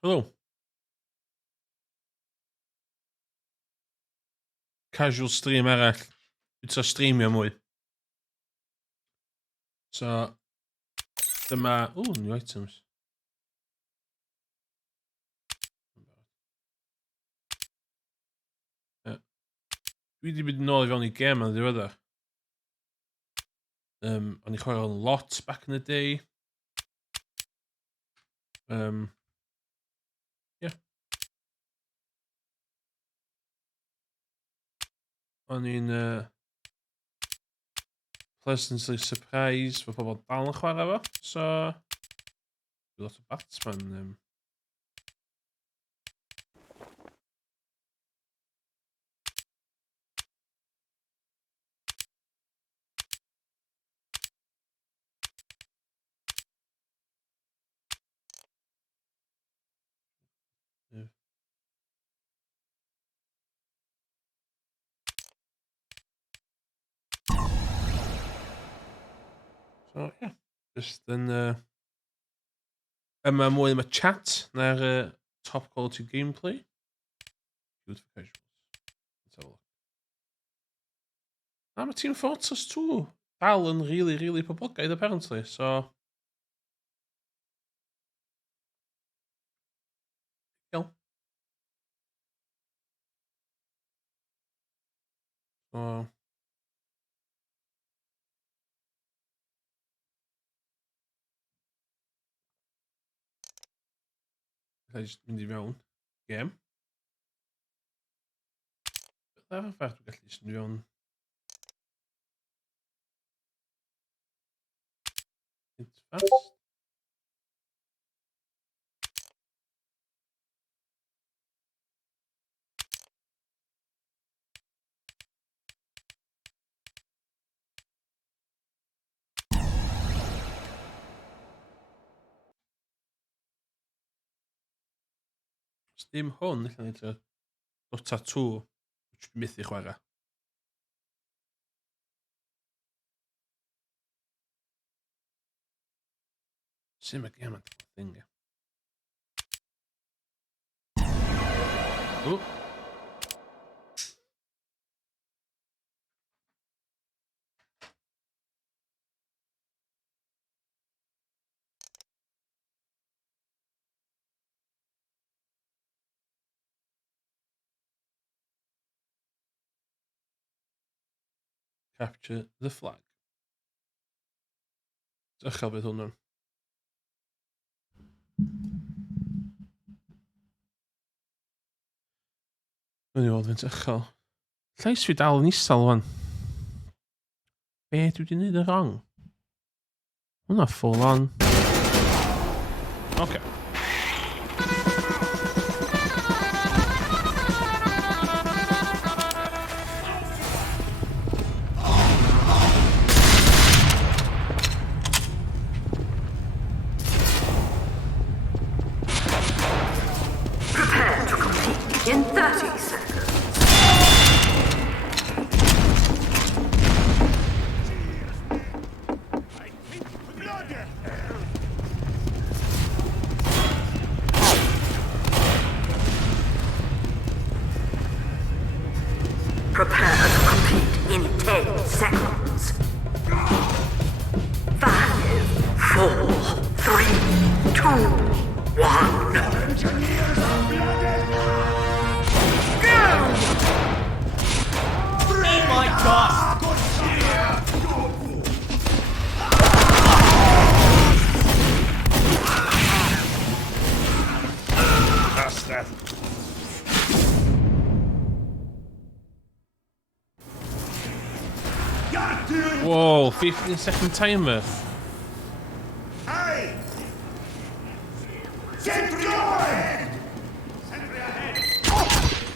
Hello. Casual stream arall. It's a streamio mwy. So, dyma... new items. Dwi wedi mynd nôl i fewn i gem yn ddiweddar. O'n i chwarae on lot back in the day. Yeah. O'n i'n pleasantly surprised fod pobl dal yn chwarae fo. So, lot o batsman. So, yeah. Just yn... yma mwy am y chat na'r top quality gameplay. Good for casuals. Let's have a look. Mae Team Fortress 2 dal yn really poblogaidd apparently, so... Iawn. So... Ga i just mynd i fewn. Game. Beth arall fach dwi'n gallu just mynd i fewn. It's fast. Os dim hwn, illa ni to Dota 2, which dwi'n methu chwarae. Sy'n mae gem yn thing, ie. Ooh. Capture the flag. Uchel beth hwnnw. Mae'n i fod fynt uchel. Llais fi dal yn isal wan. Be dwi wedi gwneud yn wrong? Hwna full on. Okay. Prepare to complete in 30 seconds. Prepare to complete in 10 seconds. 5, 4, 3, 2, 1. Eat my dust! Bastard. Whoa, 15-second timer. Hey! Sentry ahead!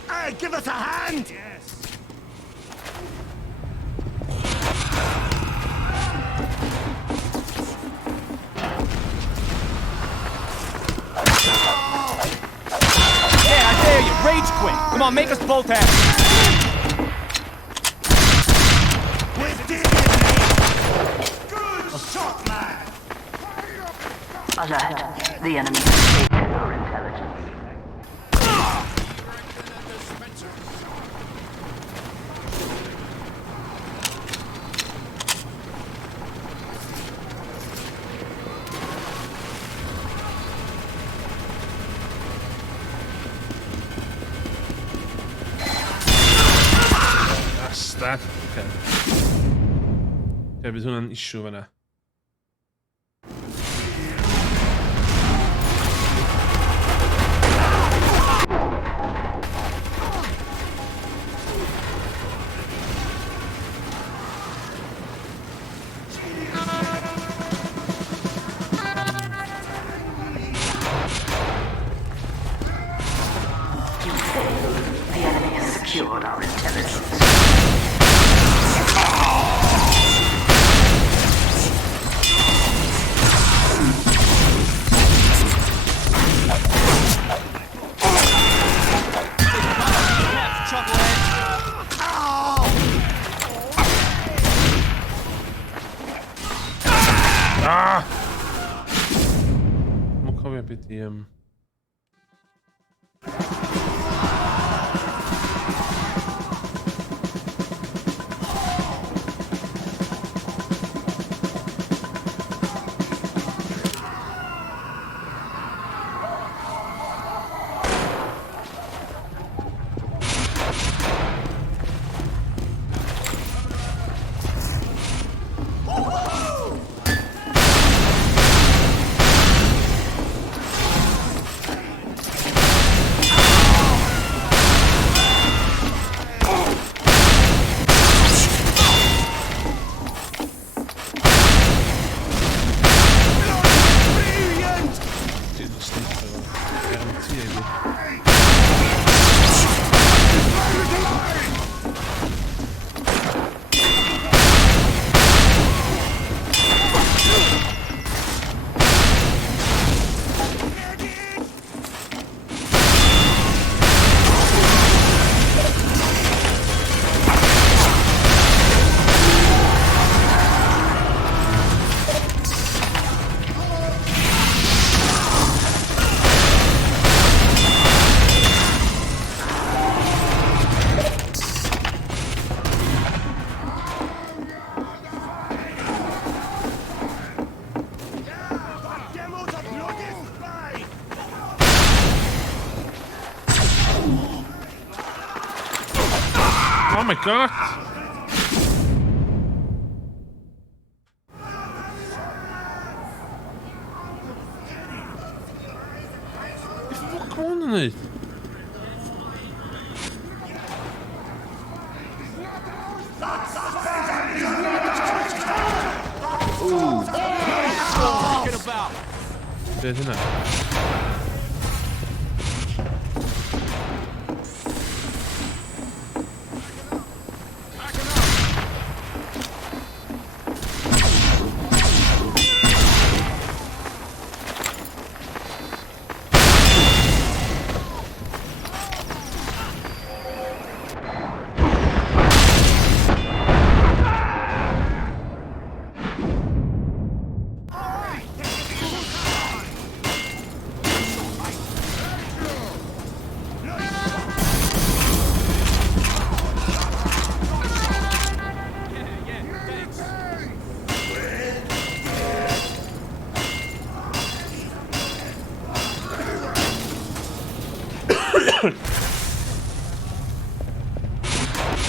Hey, give us a hand! Yes. Yeah, I dare you. Rage quit. Come on, make us both happy. Alert. The enemy has taken our intelligence. That's that. Okay. Okay, vi doen een issue med det. The enemy has secured our intelligence. Må komme jeg bitte hjem. Oh my god! Vad kommer ni? Det är dina.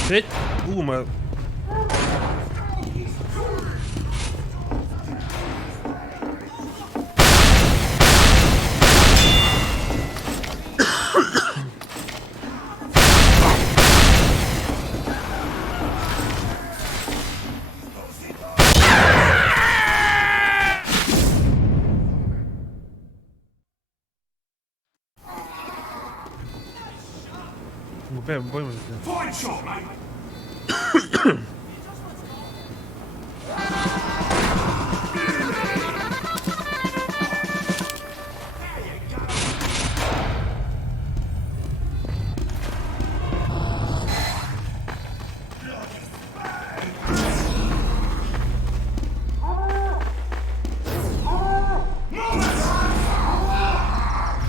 Shit! Oeh, maar... Voy Fine shot, mate.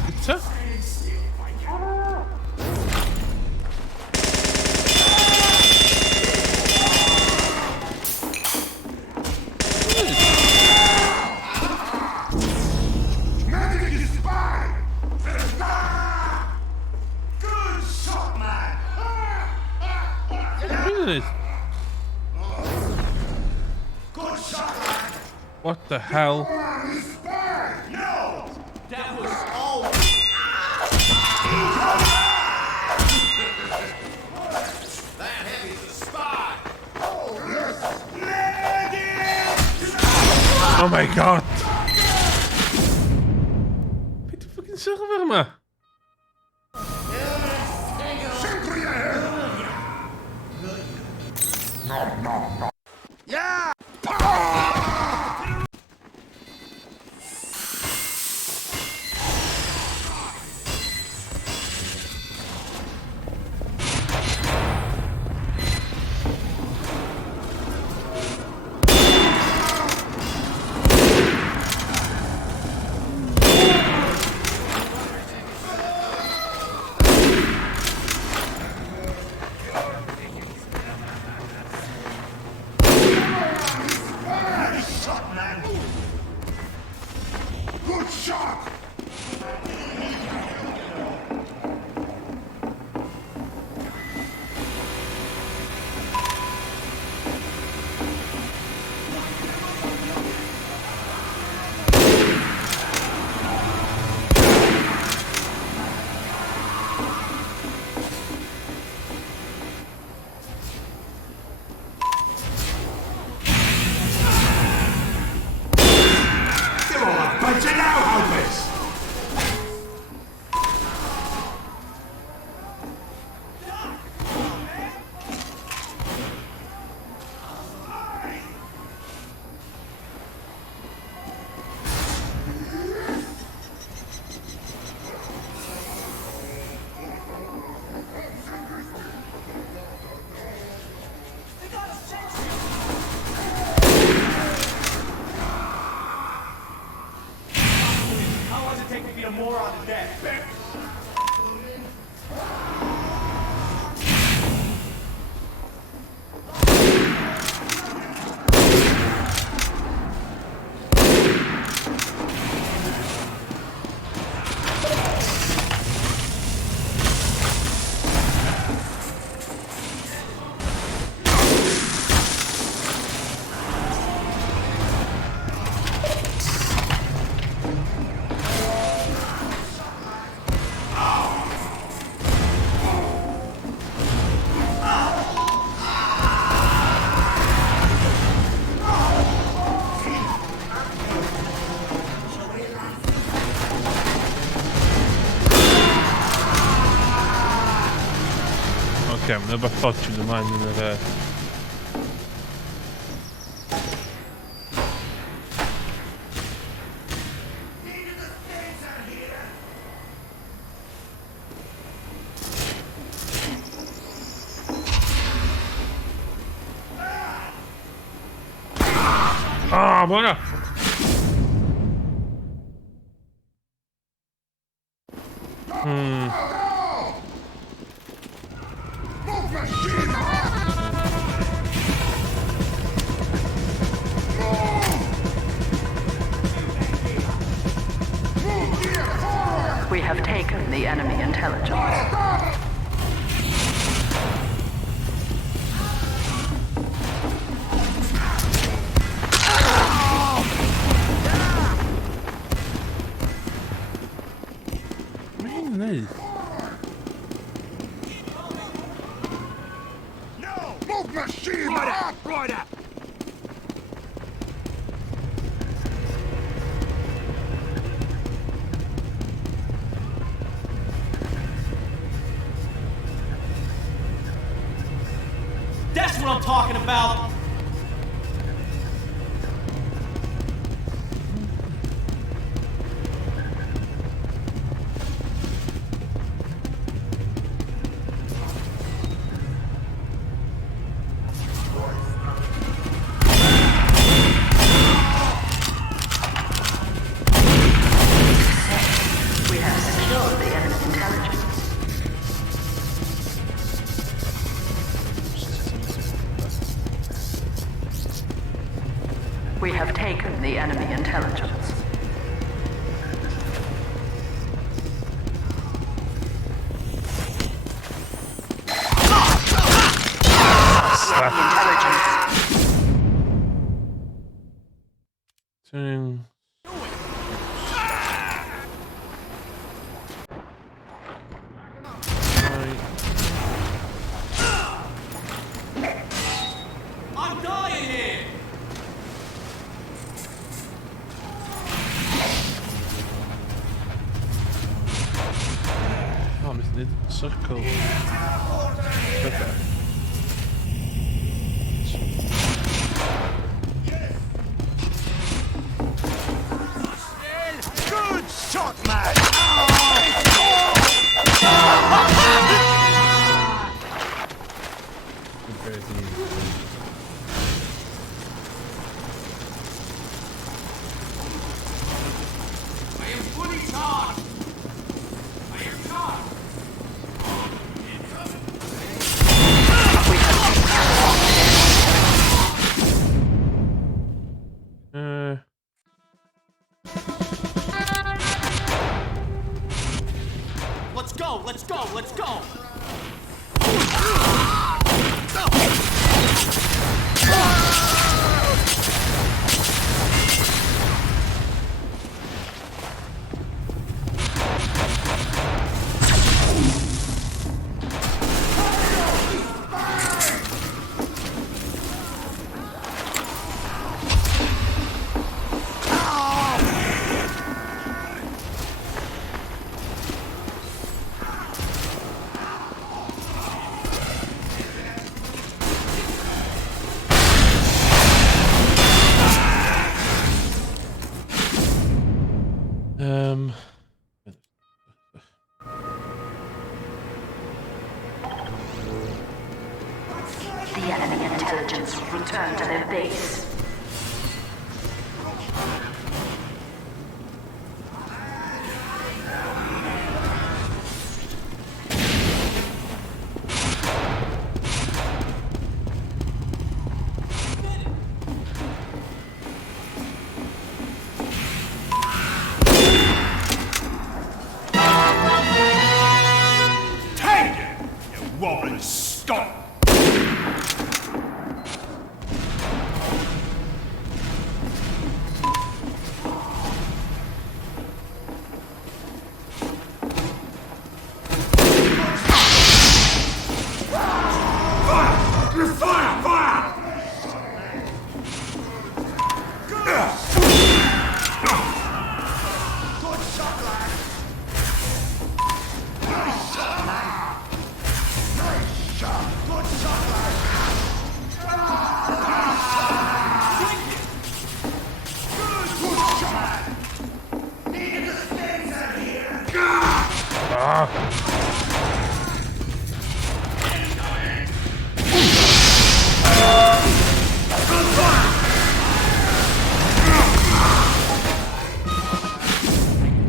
Bitte? What the hell? That was all. That heavy's a spy. Oh my god! Peter fucking Silver, man. Good shot! Come on, bunch it now, Hopeless! How long does it take to beat a moron to death? Ok, non ba faccio domani nel... Ah, buona! Move machine! Move gear forward! We have taken the enemy intelligence. Nee. No! Move machine! Up! Right up! That's what I'm talking about. We have secured the enemy intelligence. We have taken the enemy intelligence. Intelligence. I'm dying here! Oh, we need a circle. Okay. Good shot, man! I am fully charged! I am charged! Let's go, let's go, let's go! The enemy intelligence returned to their base. Take it, you wobbling scum! Fire! Fire! Fire! Good shot, lad! Nice shot, lad! Nice shot! Good shot, lad! Good shot! Needed the stairs out here! I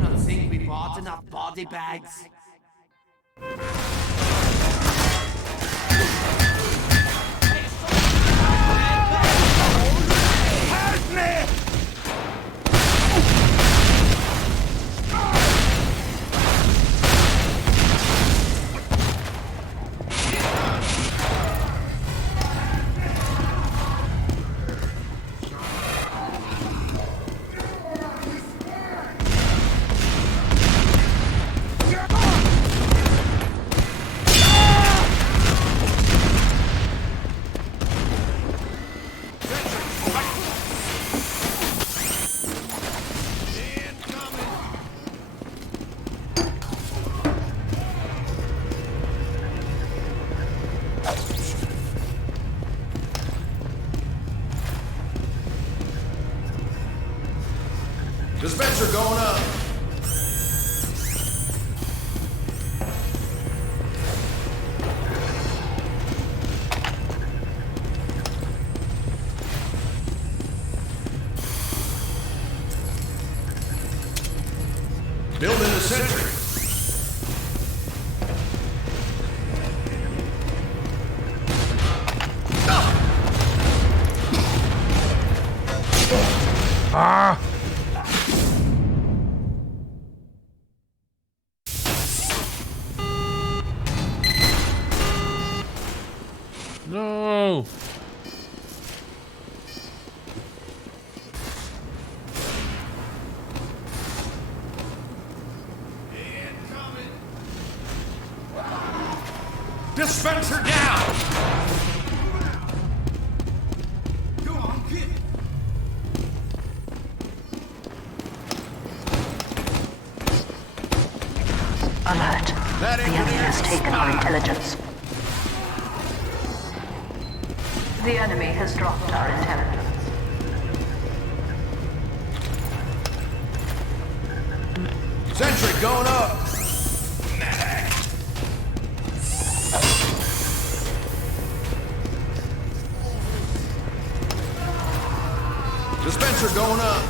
don't think we bought enough body bags. Help me! Dispenser going up. Building a sentry. Ah! No! Dispenser down. Alert. That The enemy has taken our intelligence. The enemy has dropped our intelligence. Sentry going up. Dispenser going up.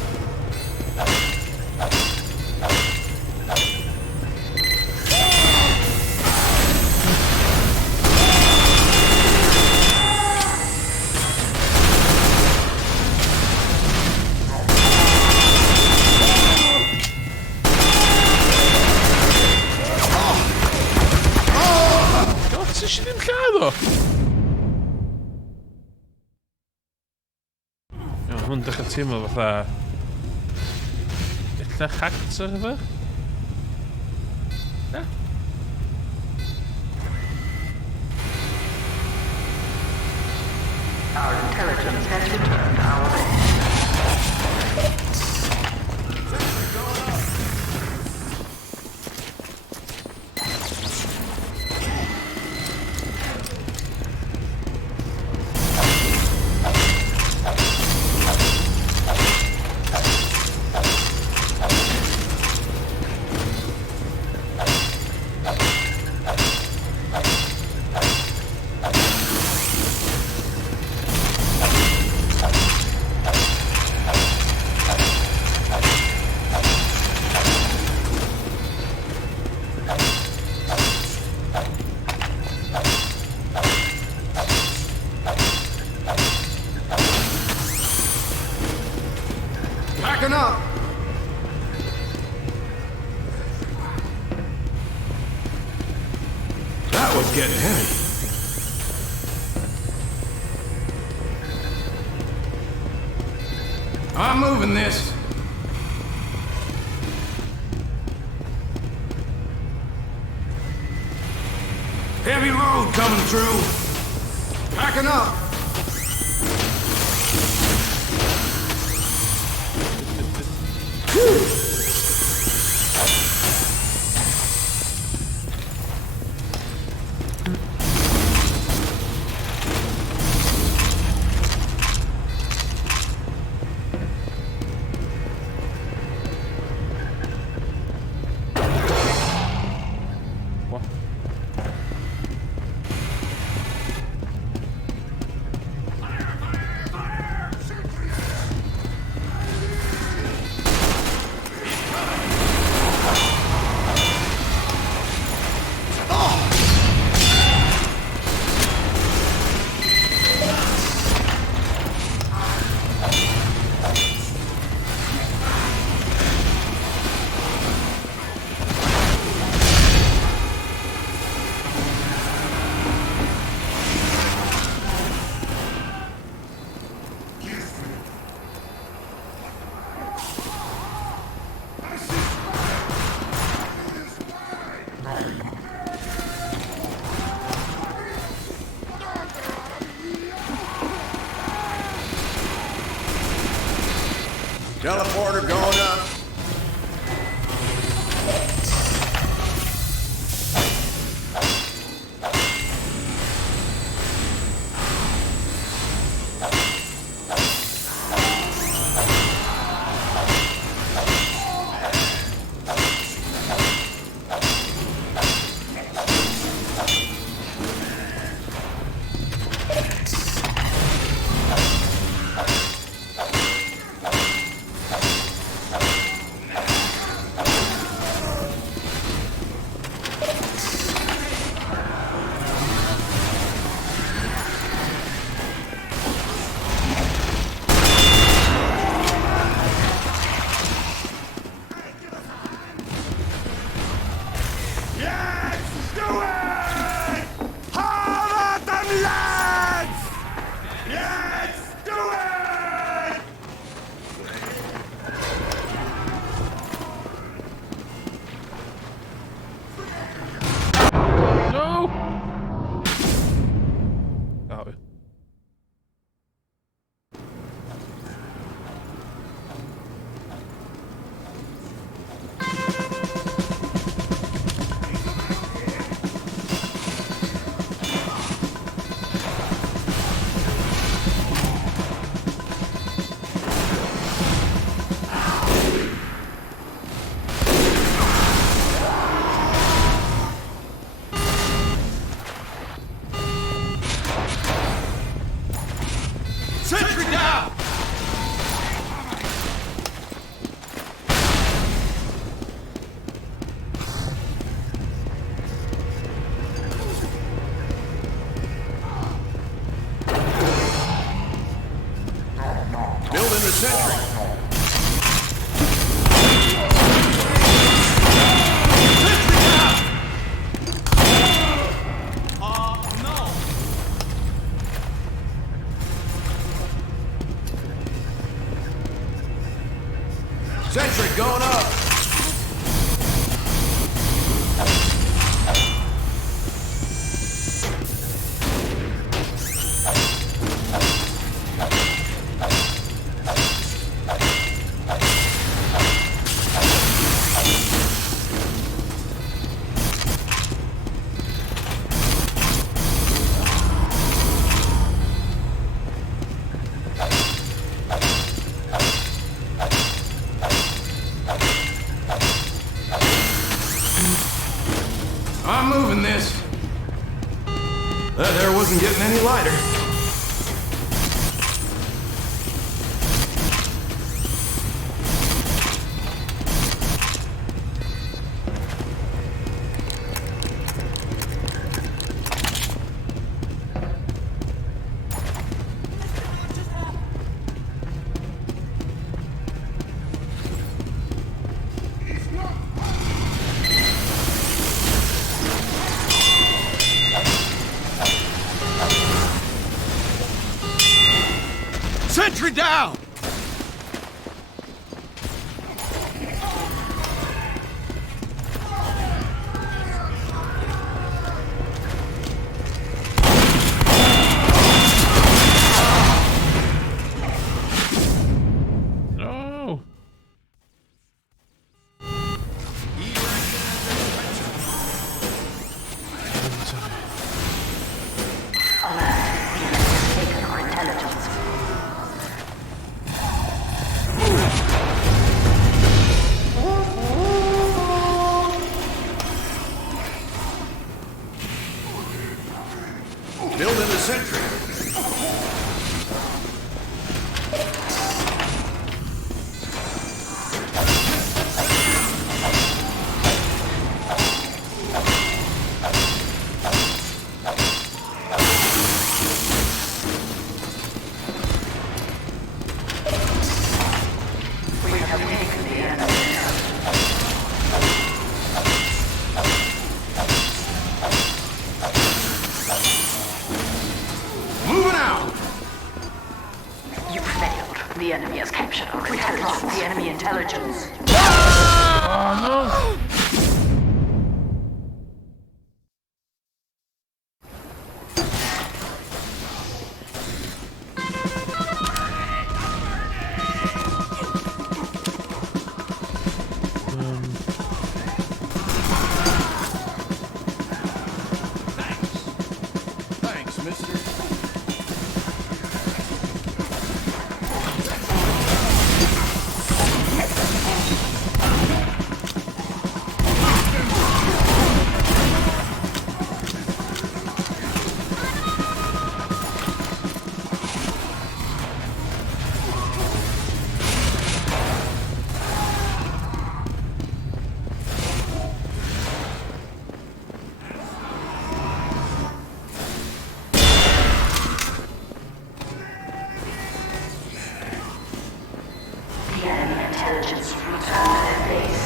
God, co się tym lladd o? Hwn dechrau teimlo fatha... Illa hacked ar fe? Na? Our intelligence has returned our way. Packing up. That was getting heavy. I'm moving this. Heavy load coming through. Packing up. What? Teleporter going up. Building the sentry. Sentry going up. I'm moving this. That there wasn't getting any lighter. Sentry down! No. Taken our intelligence. Building the sentry. We have taken the enemy. Moving out! You failed. The enemy has captured our intelligence. We have lost the enemy intelligence. Oh, Thanks, mister. The enemy intelligence returned to their base.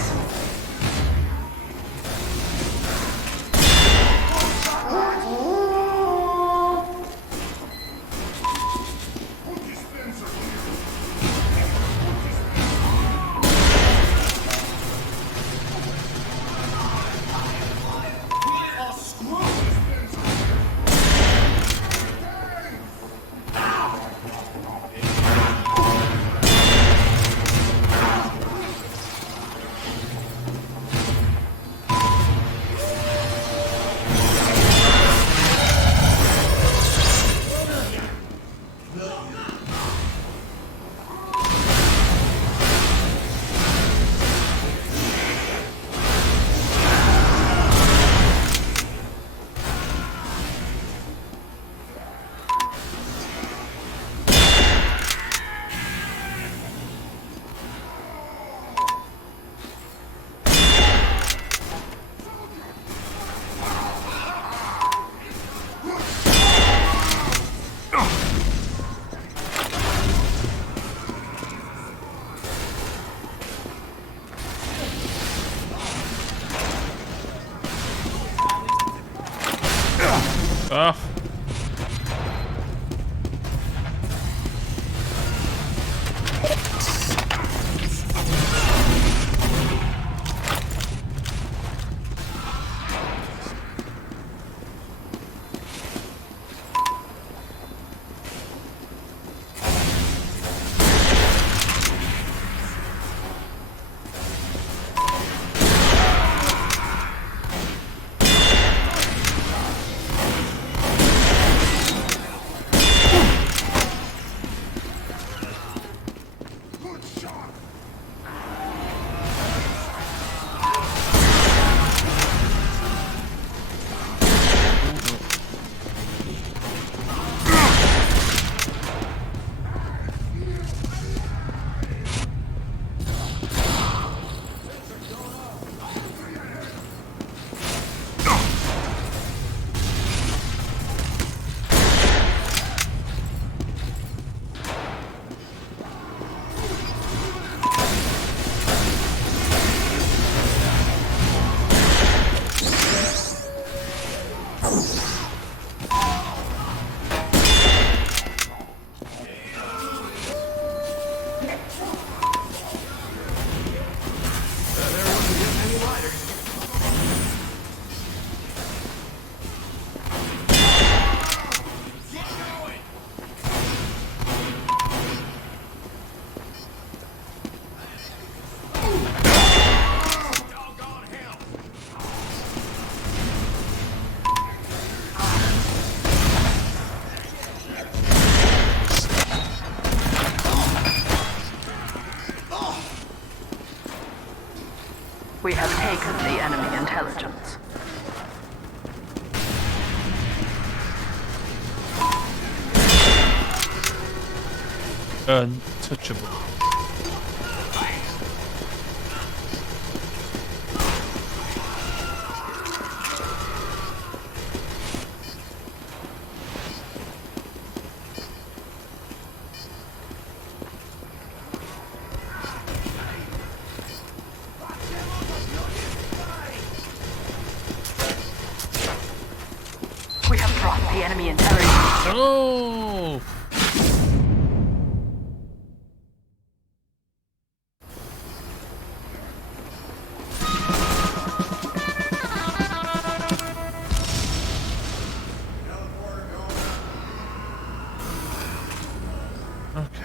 We have taken the enemy intelligence. Untouchable. We have brought the enemy intelligence. Oh! Okay.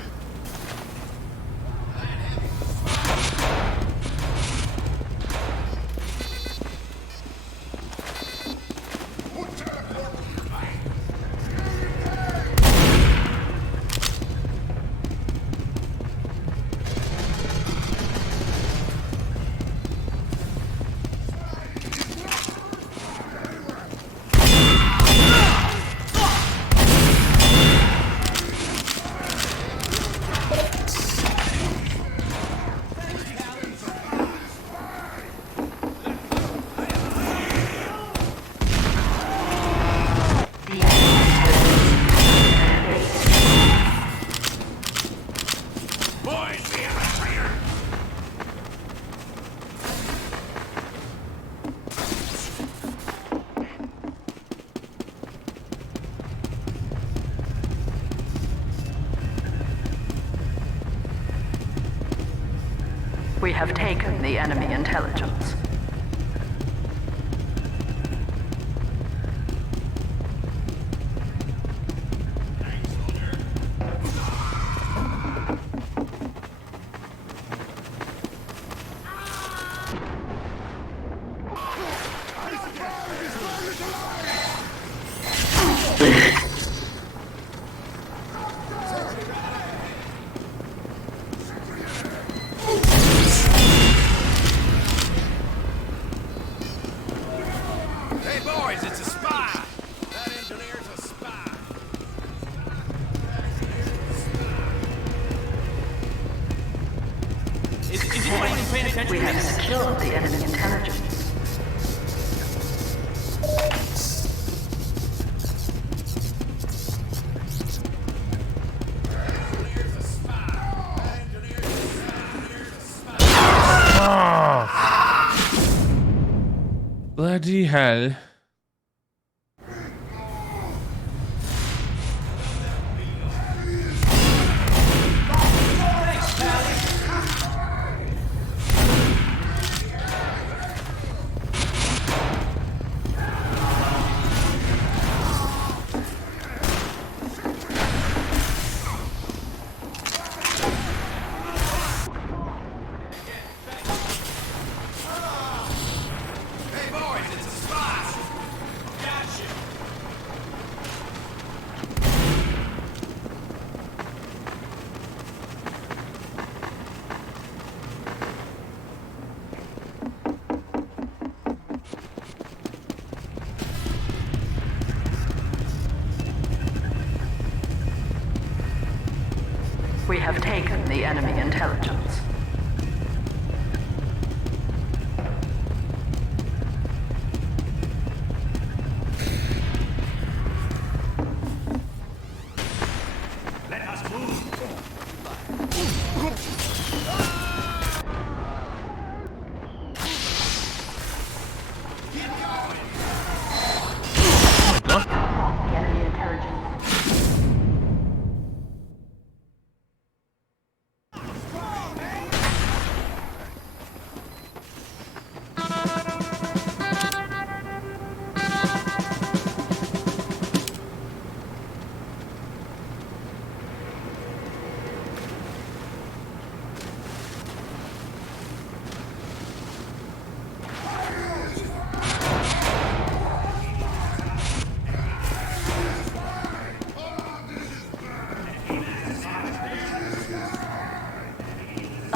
We have taken the enemy intelligence. Hey, boys, it's a spy! That engineer's a spy! Is anyone even paying attention We to have this? secured the enemy intelligence. Bloody hell. Hey, boys, it's a spy! Gotcha! We have taken the enemy intelligence. The enemy intelligence.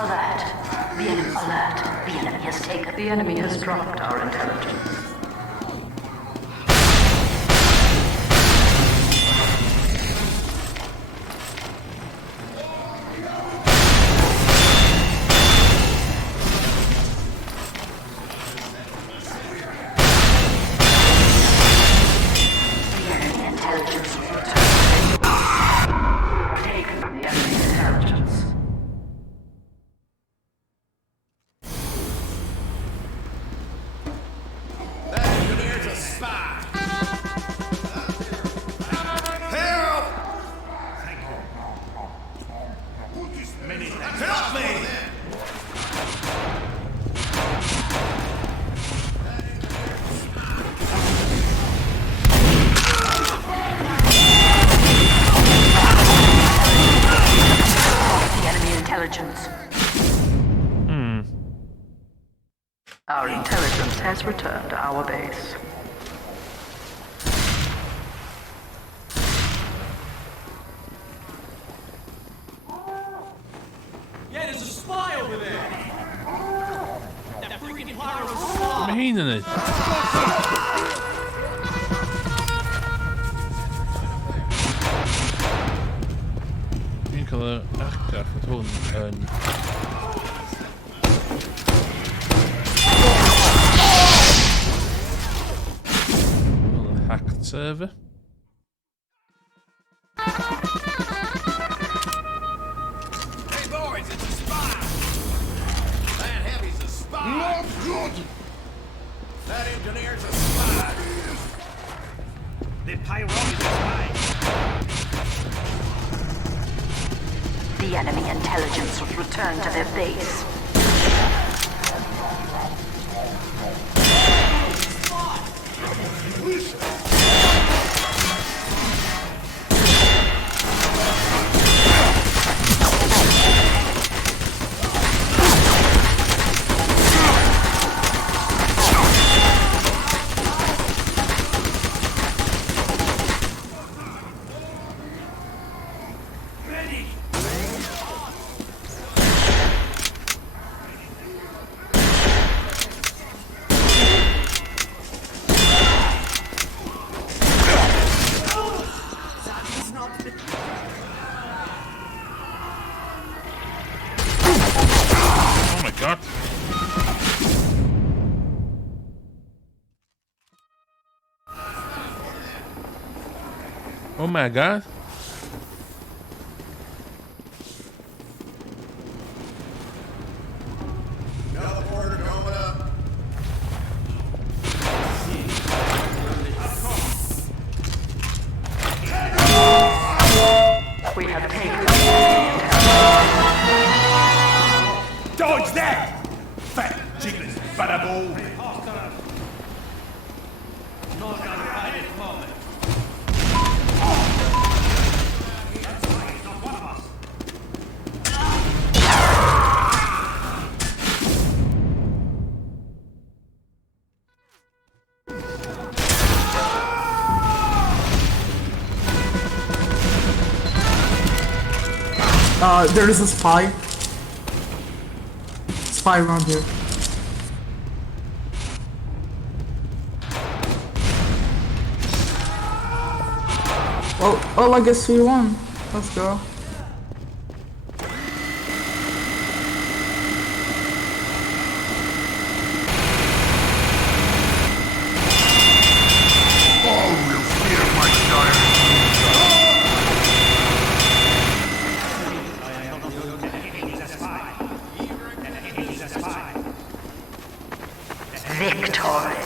Alert. The enemy alert. The enemy has taken. The enemy has dropped our intelligence. The enemy intelligence will return. Taken from the enemy intelligence. That engineer's a spy. Help! Help me! The enemy intelligence. Our intelligence has returned to our base. Yeah, there's a spy over there. That freaking pyro's a spy. Maheen in it. Enkele aircraft met gewoon een... Wel een hacked server. Hey boys, it's a spy! That heavy's a spy! Not good! That engineer's a spy! The pyro is a spy. The enemy intelligence will return to their base. Oh my god. Oh my god. Teleporter going up. We have taken the enemy intelligence. Dodge that! Fat jiggling butterball! Not gonna fight this moment. There is a spy. Spy around here. Well, I guess we won. Let's go. All will fear my giant. Victory.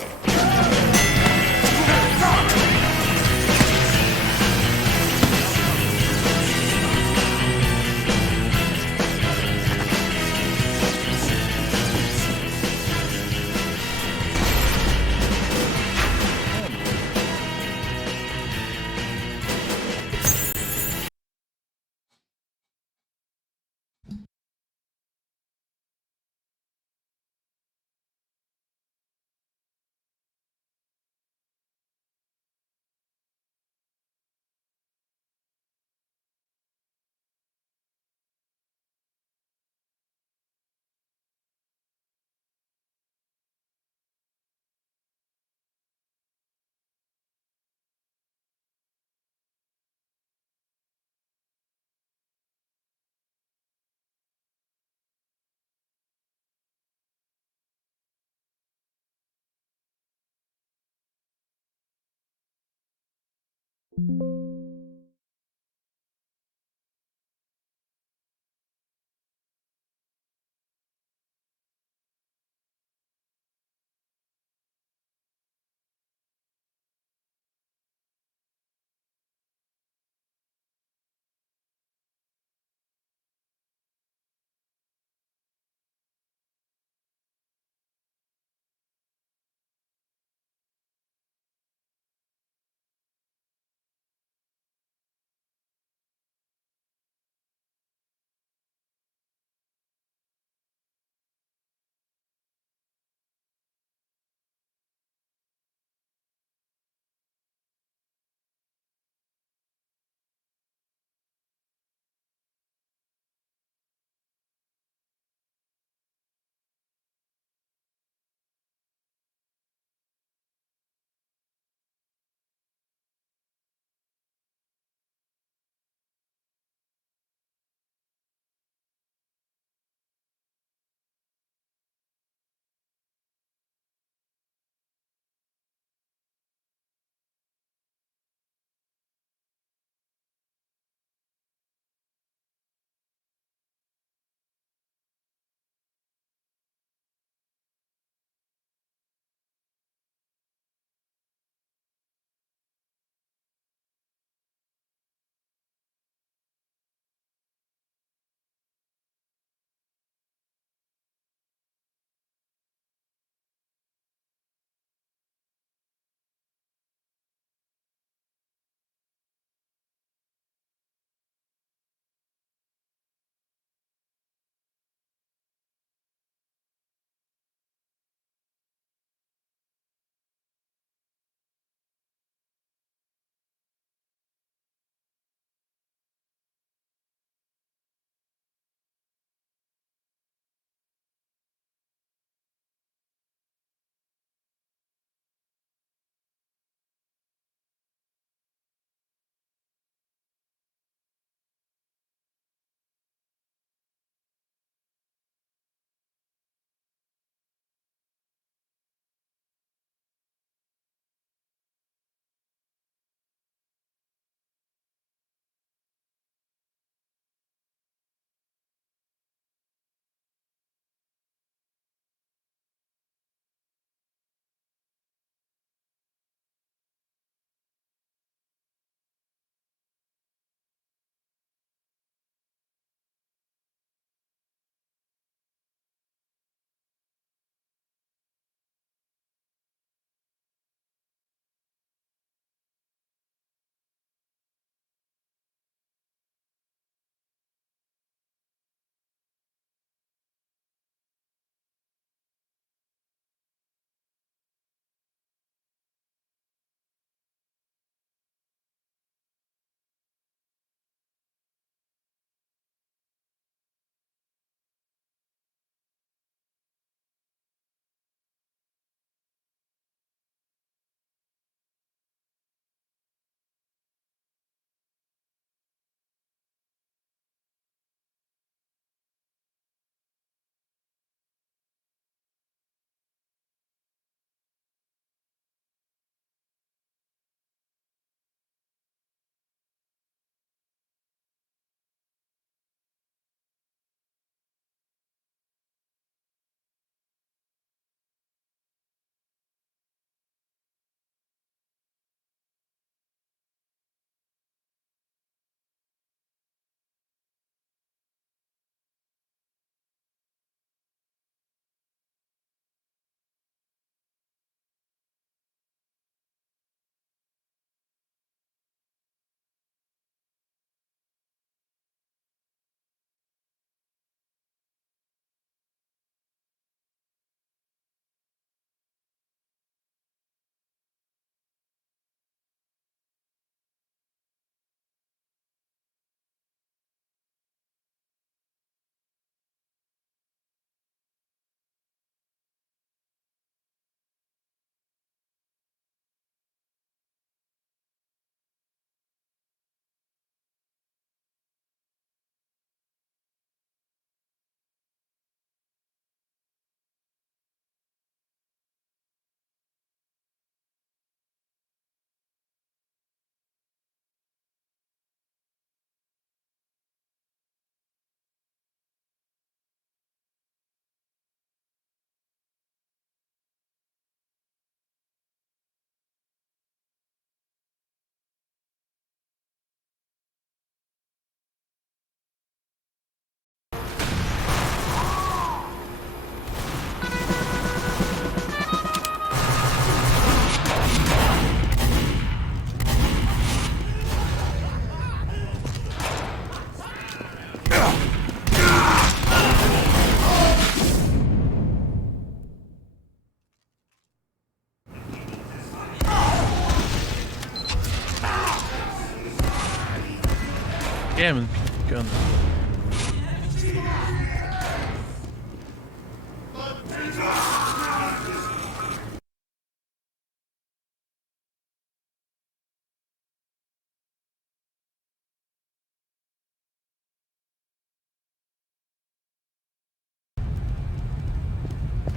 gaming gun.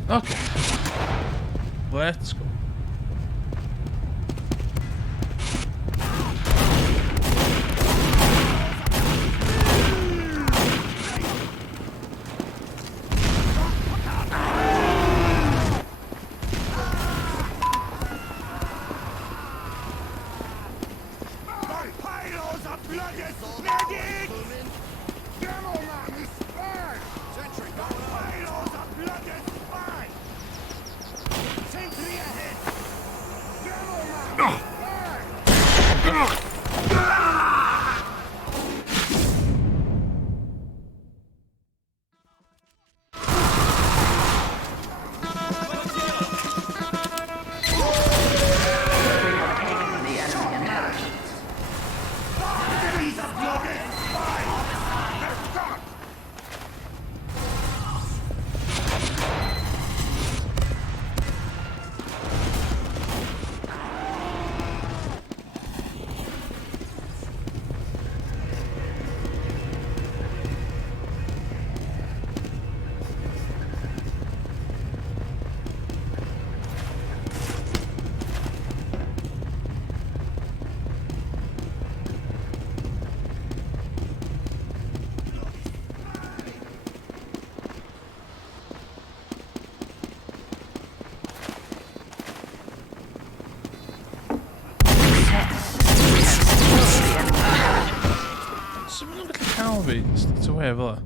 Okay. Let's go. My pyros are blooded! Medic! Demo man is spy! Sentry, my pyros are blooded spy! Sentry ahead! Demo man is spy! We have taken the enemy intelligence. Enemies are blooded spy! They're gone! Så vill de lite kalvi. Så är det.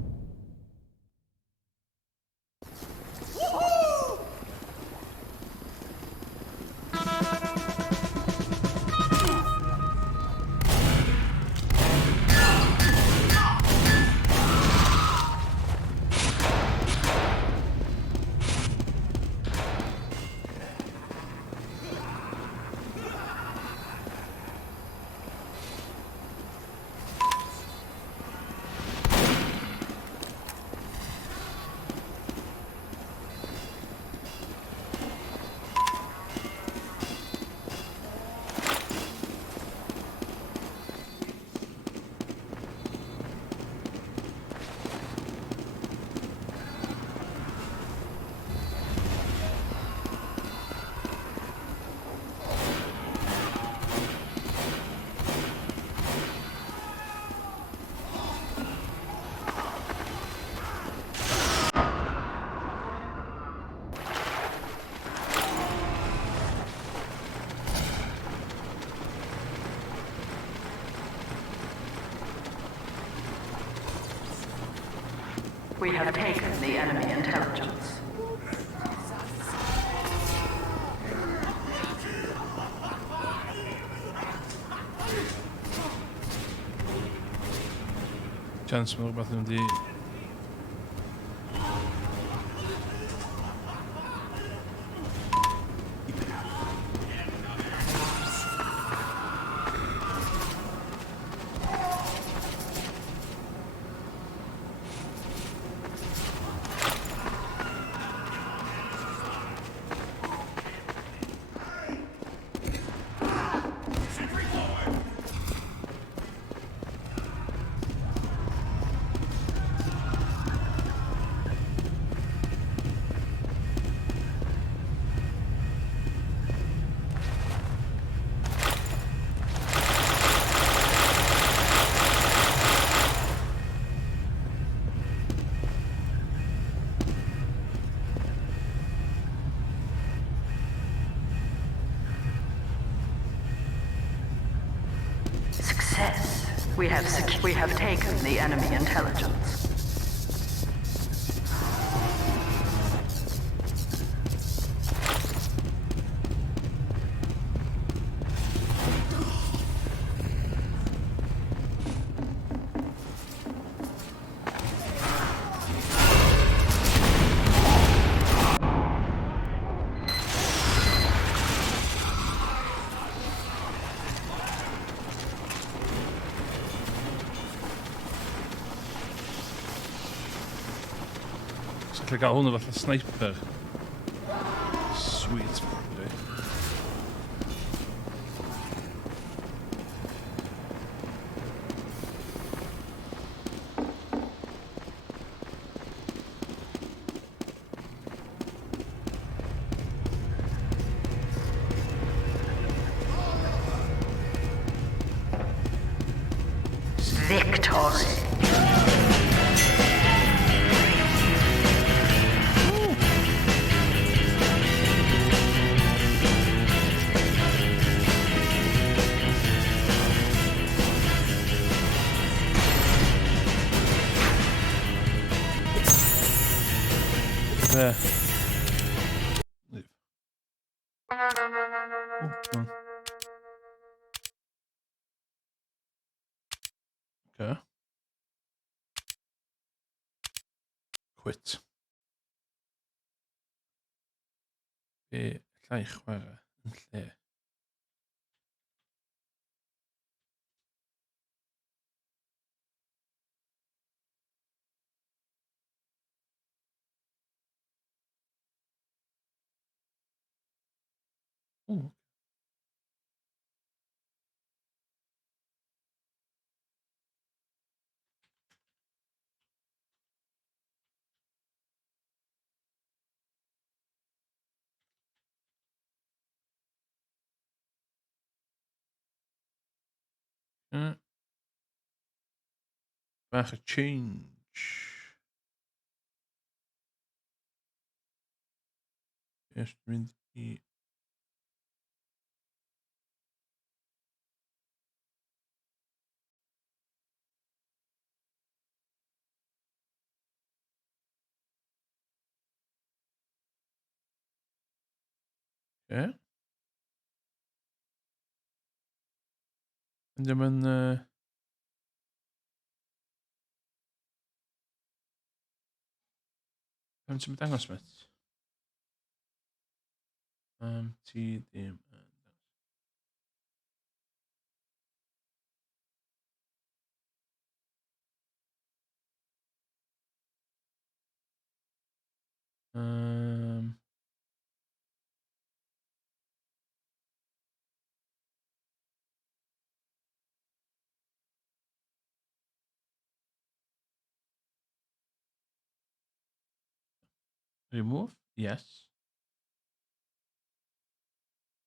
We have taken the enemy intelligence. Känns som att det Success. We have taken the enemy intelligence. So allai gael hwnnw fath o sniper. Sweet. Victory. There. Leave. Oh, come on. Okay. Quit. Be llai chwarae yn lle. Ooh. Bach o change. Yes, mynd I... Okay. Yn ddim yn... Pam ti'n dangos met? Ti ddim yn... Remove? Yes.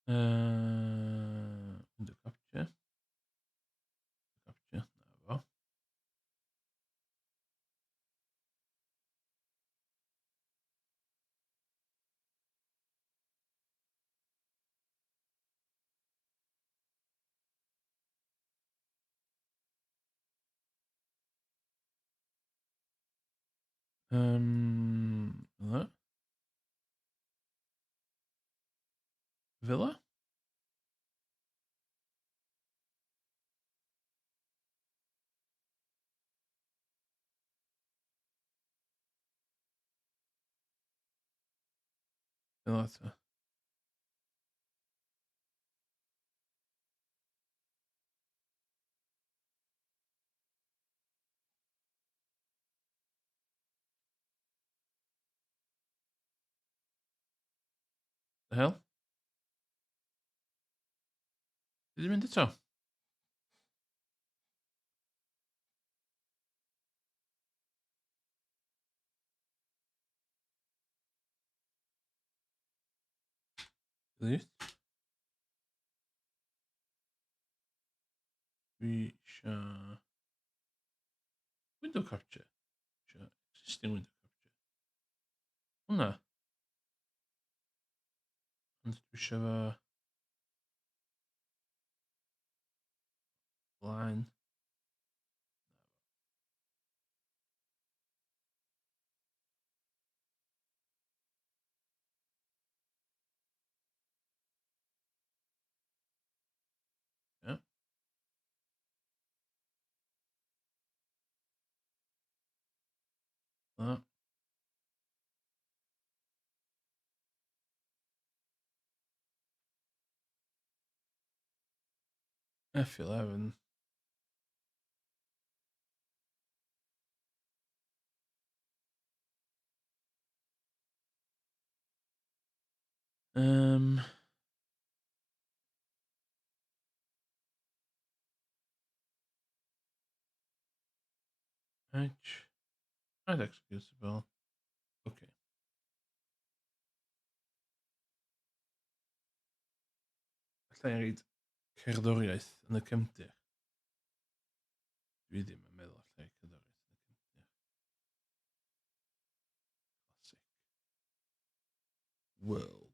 Under capture. Capture. Na fo. Yna. Villa? Villa to. The hell? Did you mynd eto? Delete. We shall... Window capture. Existing window capture. Hwna. Ond dwi eisiau fo... Blaen. Yeah. That. F11. Edge. Not excusable. Okay. Alla i reid cerddoriaeth yn y cefndir. Dwi ddim yn meddwl alla i cerddoriaeth yn y cefndir. Classic. World.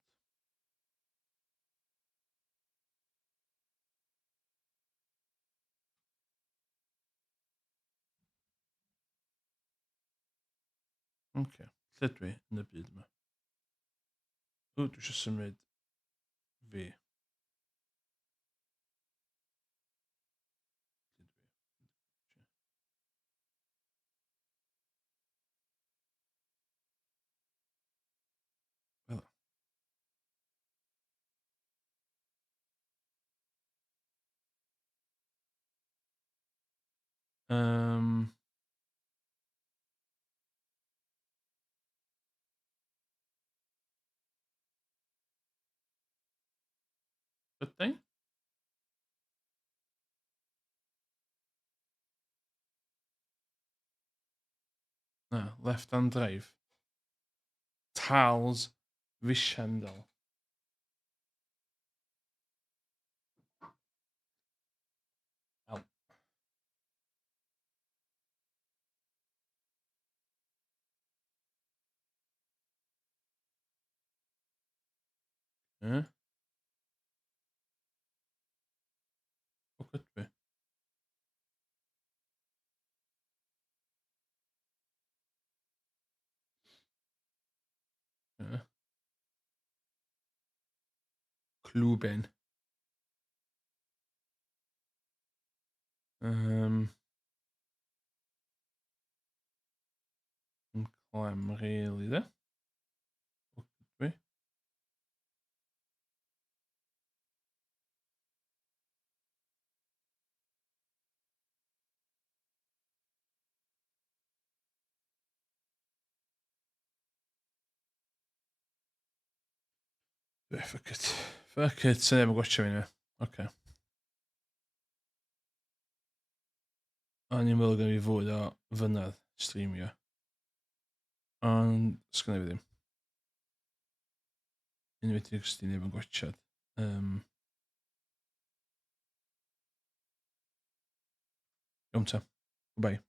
Okay. Lle dwi yn y byd yma? O, dwi eisiau symud fi. Wel. Ydyn? Na, left hand drive. Tals Vishendal. Al. O gydwi. Clwben. Yn clem really de. O gydwi. Fuck it. Fuck it, sy'n efo gwachio fi ni. Okay. A ni'n meddwl gen i fwyd o fynydd streamio. Ond, sgynna fi ddim. Unwedig os di neb yn gwachod. Iawn ta. Goodbye.